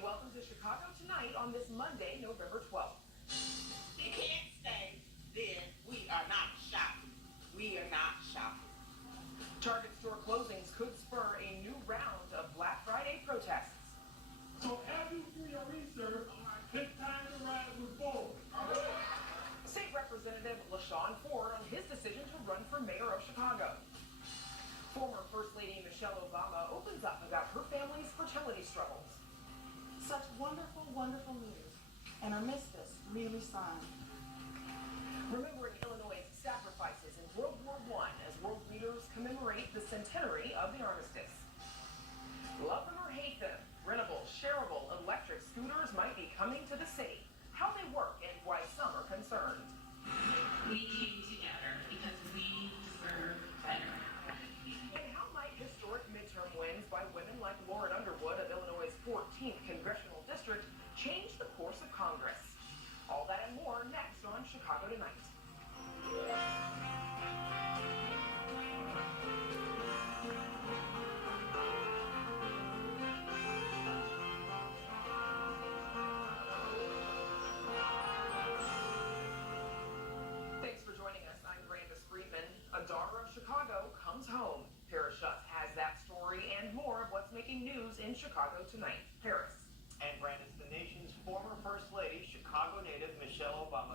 and welcome to Chicago Tonight on this Monday, November 12th. You can't say then we are not shopping. We are not shopping. Target store closings could spur a new round of Black Friday protests. So after you do your research, take time to ride with forward. State Representative LaShawn Ford on his decision to run for mayor of Chicago. Former First Lady Michelle Obama opens up about her family's fertility struggles. Such wonderful, wonderful news. And armistice really signed. Remembering Illinois' sacrifices in World War I as world leaders commemorate the centenary of the armistice. Love them or hate them, rentable, shareable electric scooters might be coming to the city. How they work and why some are concerned. We came together because we deserve better. And how might historic midterm wins by women like Lauren Underwood of Illinois' 14th Congressional District change the course of Congress? All that and more next on Chicago Tonight. Thanks for joining us. I'm Brandis Friedman. A daughter of Chicago comes home. Paris Schutz has that story and more of what's making news in Chicago tonight. Paris. And Brandis, the nation's former First Lady, Chicago native Michelle Obama.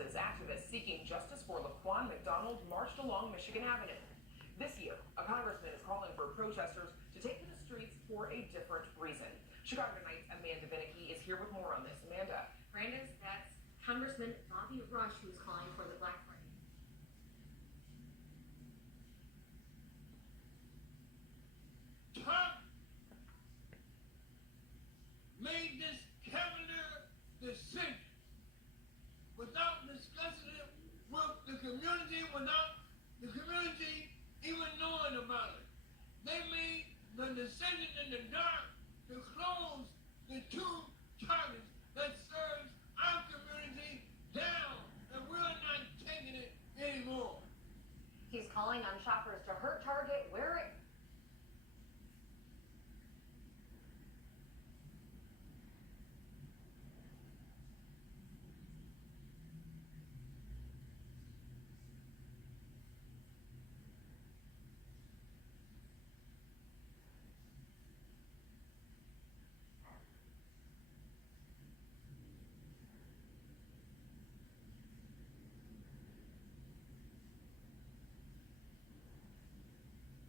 As activists seeking justice for Laquan McDonald marched along Michigan Avenue. This year, a congressman is calling for protesters to take to the streets for a different reason. Chicago Tonight's Amanda Vinicky is here with more on this. Amanda. Brandis, that's Congressman Bobby Rush who's calling for the Black Friday. Trump made this calendar decision without discussing it with the community, without the community even knowing about it. They made the decision in the dark to close the two targets that serves our community down, and we're not taking it anymore. He's calling on shoppers to hurt Target where it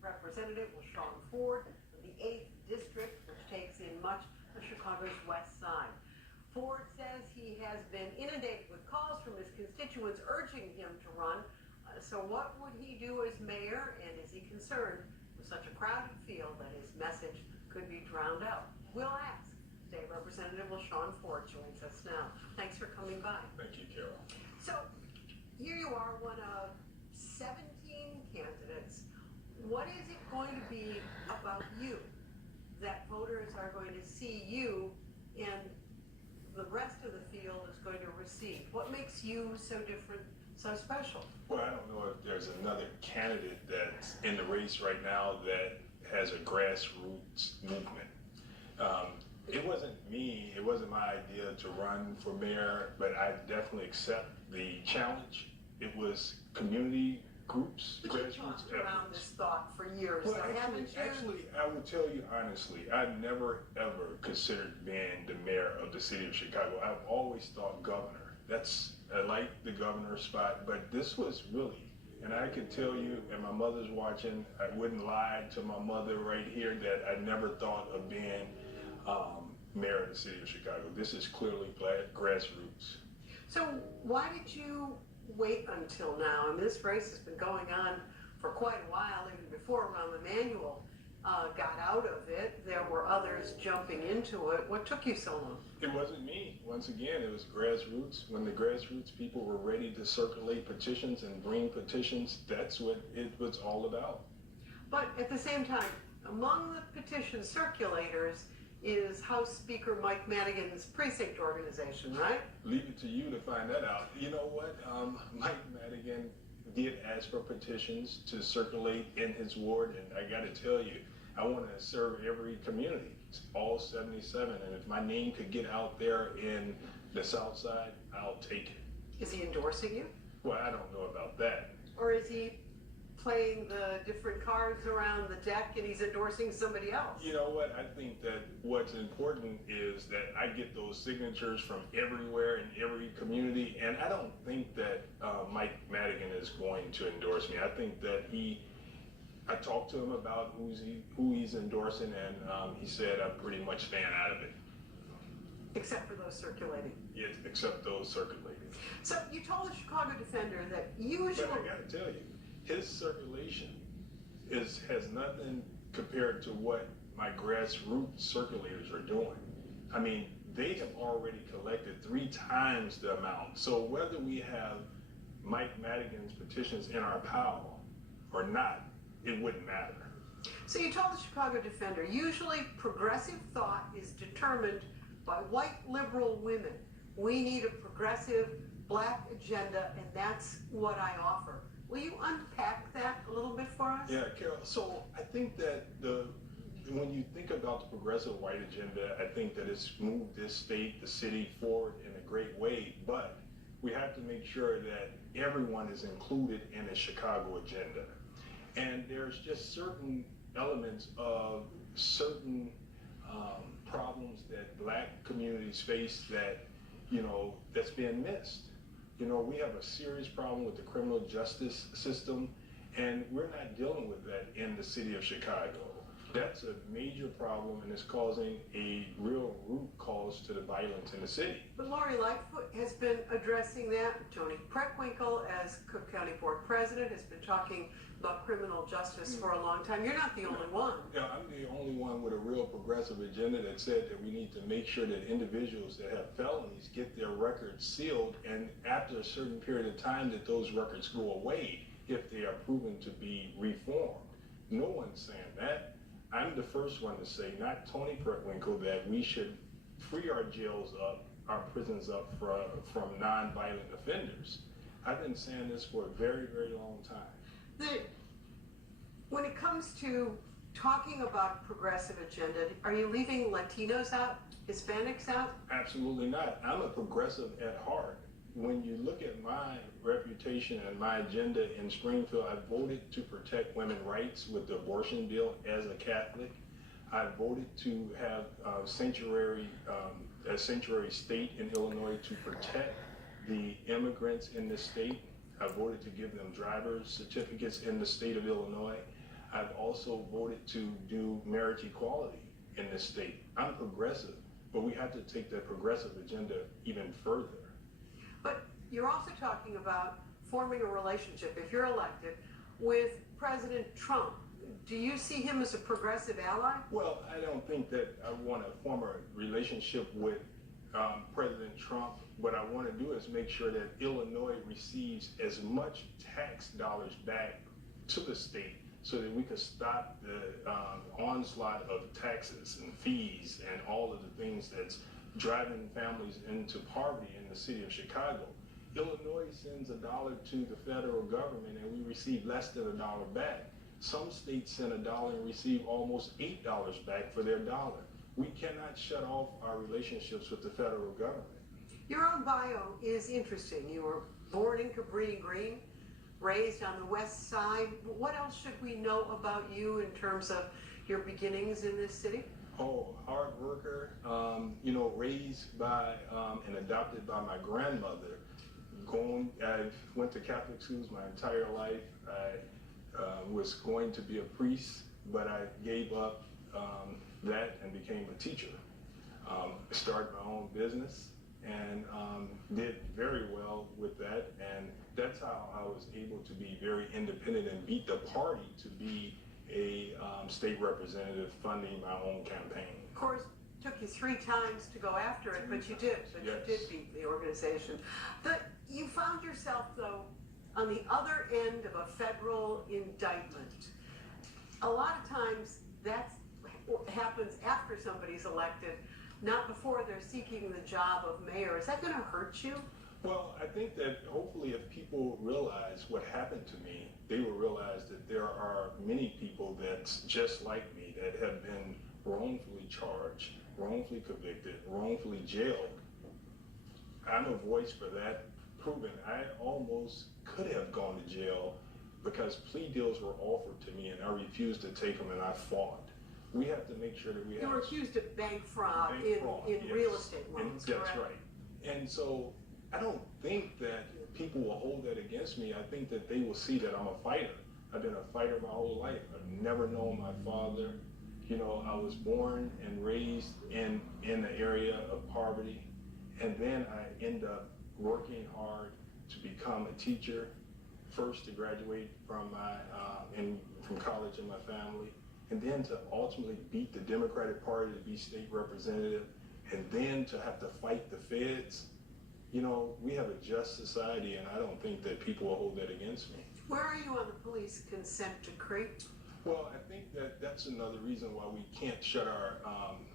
Representative LaShawn Ford of the 8th District, which takes in much of Chicago's west side. Ford says he has been inundated with calls from his constituents urging him to run. So what would he do as mayor, and is he concerned with such a crowded field that his message could be drowned out? We'll ask. State Representative LaShawn Ford joins us now. Thanks for coming by. Thank you, Carol. So here you are, one of 17 candidates. What is it going to be about you that voters are going to see you and the rest of the field is going to receive? What makes you so different, so special? Well, I don't know if there's another candidate that's in the race right now that has a grassroots movement. It wasn't me, it wasn't my idea to run for mayor, but I definitely accept the challenge. It was community groups, But you talked around this thought for years, well, so haven't you? actually, I will tell you honestly, I never ever considered being the mayor of the city of Chicago. I've always thought governor. I like the governor spot, but this was really, and I can tell you, and my mother's watching, I wouldn't lie to my mother right here that I never thought of being mayor of the city of Chicago. This is clearly grassroots. So why did you wait until now? I mean, this race has been going on for quite a while, even before Rahm Emanuel got out of it. There were others jumping into it. What took you so long? It wasn't me. Once again, it was grassroots. When the grassroots people were ready to circulate petitions and bring petitions, that's what it was all about. But at the same time, among the petition circulators is House Speaker Mike Madigan's precinct organization, right? Leave it to you to find that out. You know what? Mike Madigan did ask for petitions to circulate in his ward, and I got to tell you, I want to serve every community, all 77, and if my name could get out there in the South Side, I'll take it. Is he endorsing you? Well, I don't know about that. Or is he playing the different cards around the deck and he's endorsing somebody else? You know what? I think that what's important is that I get those signatures from everywhere in every community, and I don't think that Mike Madigan is going to endorse me. I think that I talked to him about who he's endorsing, and he said I'm pretty much staying out of it. Except for those circulating. Yes, except those circulating. So you told the Chicago Defender that But usually... I got to tell you, his circulation has nothing compared to what my grassroots circulators are doing. I mean, they have already collected 3 times the amount. So whether we have Mike Madigan's petitions in our pile or not, it wouldn't matter. So you told the Chicago Defender, usually progressive thought is determined by white liberal women. We need a progressive black agenda, and that's what I offer. Will you unpack that a little bit for us? Yeah, Carol. So I think that when you think about the progressive white agenda, I think that it's moved this state, the city forward in a great way, but we have to make sure that everyone is included in the Chicago agenda. And there's just certain elements of certain problems that black communities face that, that's being missed. We have a serious problem with the criminal justice system, and we're not dealing with that in the city of Chicago. That's a major problem, and it's causing a real root cause to the violence in the city. But Lori Lightfoot has been addressing that. Tony Preckwinkle, as Cook County Board President, has been talking about criminal justice for a long time. You're not the only one. Yeah, I'm the only one with a real progressive agenda that said that we need to make sure that individuals that have felonies get their records sealed, and after a certain period of time that those records go away if they are proven to be reformed. No one's saying that. I'm the first one to say, not Tony Preckwinkle, that we should free our jails up, our prisons up from non-violent offenders. I've been saying this for a very, very long time. When it comes to talking about progressive agenda, are you leaving Latinos out, Hispanics out? Absolutely not. I'm a progressive at heart. When you look at my reputation and my agenda in Springfield, I voted to protect women's rights with the abortion bill as a Catholic. I voted to have a sanctuary state in Illinois to protect the immigrants in the state. I voted to give them driver's certificates in the state of Illinois. I've also voted to do marriage equality in this state. I'm progressive, but we have to take that progressive agenda even further. But you're also talking about forming a relationship, if you're elected, with President Trump. Do you see him as a progressive ally? Well, I don't think that I want to form a relationship with President Trump. What I want to do is make sure that Illinois receives as much tax dollars back to the state so that we can stop the onslaught of taxes and fees and all of the things that's driving families into poverty in the city of Chicago. Illinois sends $1 to the federal government and we receive less than $1 back. Some states send $1 and receive almost $8 back for their dollar. We cannot shut off our relationships with the federal government. Your own bio is interesting. You were born in Cabrini Green, raised on the west side. What else should we know about you in terms of your beginnings in this city? Oh, hard worker, raised by and adopted by my grandmother. I went to Catholic schools my entire life. I was going to be a priest, but I gave up that and became a teacher. Started my own business and did very well with that. And that's how I was able to be very independent and beat the party to be a state representative funding my own campaign. Of course, took you 3 times to go after it, but you did. But Yes. you did beat the organization. You found yourself, though, on the other end of a federal indictment. A lot of times that happens after somebody's elected, not before they're seeking the job of mayor. Is that going to hurt you? Well, I think that hopefully if people realize what happened to me, they will realize that there are many people that's just like me that have been wrongfully charged, wrongfully convicted, wrongfully jailed. I'm a voice for that, proven I almost could have gone to jail because plea deals were offered to me and I refused to take them and I fought. We have to make sure that we have... You were accused of bank fraud Bank in fraud, in yes. real estate And loans, that's correct? right. And so I don't think that people will hold that against me. I think that they will see that I'm a fighter. I've been a fighter my whole life. I've never known my father. You know, I was born and raised in the area of poverty. And then I end up working hard to become a teacher, first to graduate from from college in my family, and then to ultimately beat the Democratic Party to be state representative, and then to have to fight the feds. You know, we have a just society, and I don't think that people will hold that against me. Where are you on the police consent decree? Well, I think that that's another reason why we can't shut our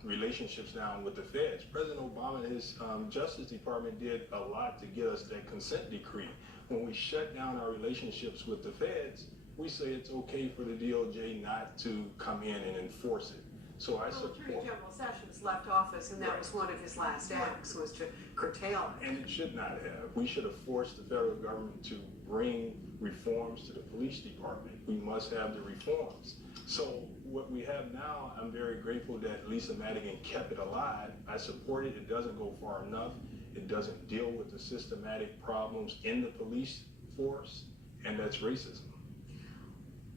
relationships down with the feds. President Obama and his Justice Department did a lot to get us that consent decree. When we shut down our relationships with the feds, we say it's okay for the DOJ not to come in and enforce it. So I Well, Attorney support, General Sessions left office, and that Right. was one of his last acts, was to curtail it. and it should not have. We should have forced the federal government to bring reforms to the police department. We must have the reforms. So what we have now, I'm very grateful that Lisa Madigan kept it alive. I support it. It doesn't go far enough. It doesn't deal with the systematic problems in the police force, and that's racism.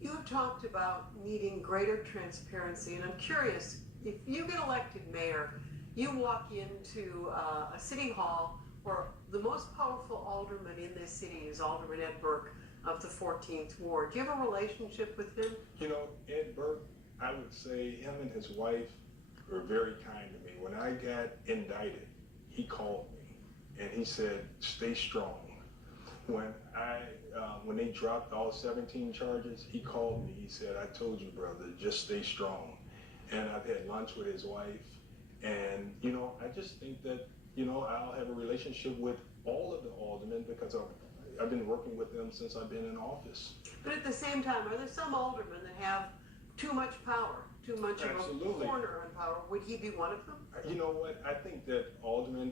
You have talked about needing greater transparency, and I'm curious, if you get elected mayor, you walk into a city hall where the most powerful alderman in this city is Alderman Ed Burke of the 14th Ward. Do you have a relationship with him? You know, Ed Burke, I would say him and his wife were very kind to me. When I got indicted, he called me and he said, "Stay strong." When they dropped all 17 charges, he called me. He said, "I told you, brother, just stay strong." And I've had lunch with his wife. And, you know, I just think that, you know, I'll have a relationship with all of the aldermen because I've been working with them since I've been in office. But at the same time, are there some aldermen that have too much power, too much of a Absolutely. corner on power? Would he be one of them? You know what? I think that Alderman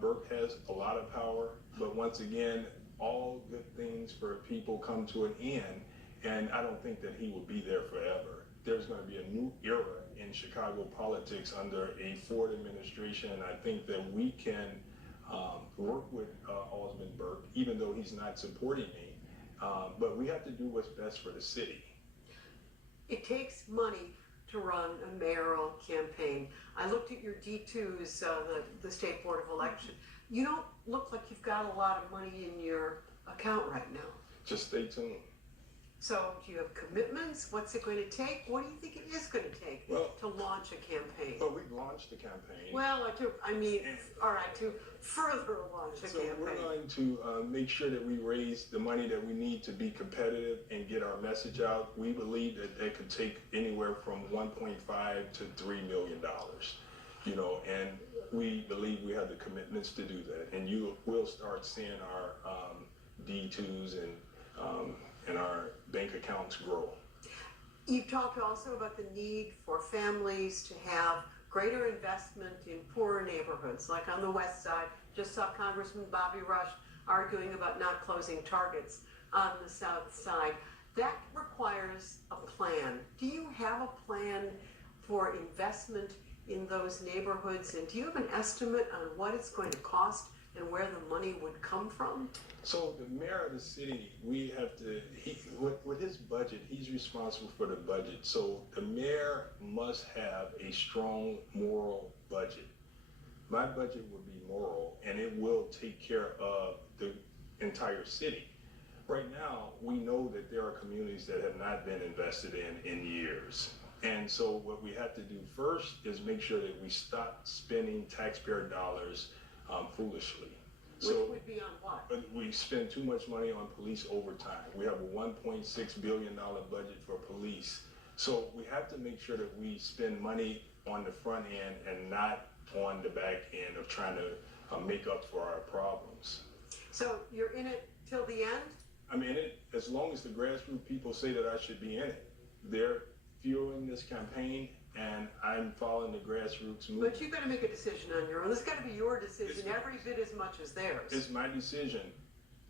Burke has a lot of power, but once again, all good things for people come to an end, and I don't think that he will be there forever. There's going to be a new era in Chicago politics under a Ford administration, and I think that we can work with Alderman Burke, even though he's not supporting me, but we have to do what's best for the city. It takes money to run a mayoral campaign. I looked at your D2s, the State Board of Election. You don't look like you've got a lot of money in your account right now. Just stay tuned. So do you have commitments? What's it going to take? What do you think it is going to take Well- to launch a campaign? But we've launched the campaign. Well, all right, to further launch a So we're campaign. going to make sure that we raise the money that we need to be competitive and get our message out. We believe that it could take anywhere from $1.5 to $3 million, you know, and we believe we have the commitments to do that. And you will start seeing our D2s and our bank accounts grow. You've talked also about the need for families to have greater investment in poorer neighborhoods, like on the west side. Just saw Congressman Bobby Rush arguing about not closing Targets on the south side. That requires a plan. Do you have a plan for investment in those neighborhoods? And do you have an estimate on what it's going to cost and where the money would come from? So the mayor of the city, we have to, with his budget, he's responsible for the budget. So the mayor must have a strong moral budget. My budget will be moral and it will take care of the entire city. Right now, we know that there are communities that have not been invested in years. And so what we have to do first is make sure that we stop spending taxpayer dollars foolishly. Which would be on what? We spend too much money on police overtime. We have a $1.6 billion budget for police. So we have to make sure that we spend money on the front end and not on the back end of trying to make up for our problems. So you're in it till the end? I'm in it as long as the grassroots people say that I should be in it. They're fueling this campaign, and I'm following the grassroots movement. But you've got to make a decision on your own. It's got to be your decision every bit as much as theirs. It's my decision,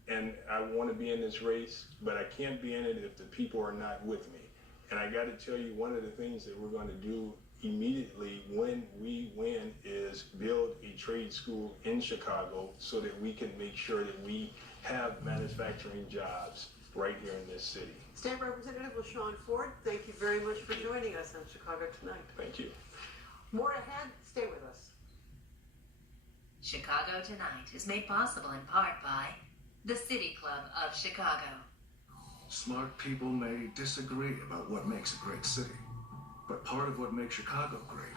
and I want to be in this race, but I can't be in it if the people are not with me. And I got to tell you, one of the things that we're going to do immediately when we win is build a trade school in Chicago so that we can make sure that we have manufacturing jobs right here in this city. State Representative LaShawn Ford, thank you very much for joining us on Chicago Tonight. Thank you. More ahead, stay with us. Chicago Tonight is made possible in part by the City Club of Chicago. Smart people may disagree about what makes a great city, but part of what makes Chicago great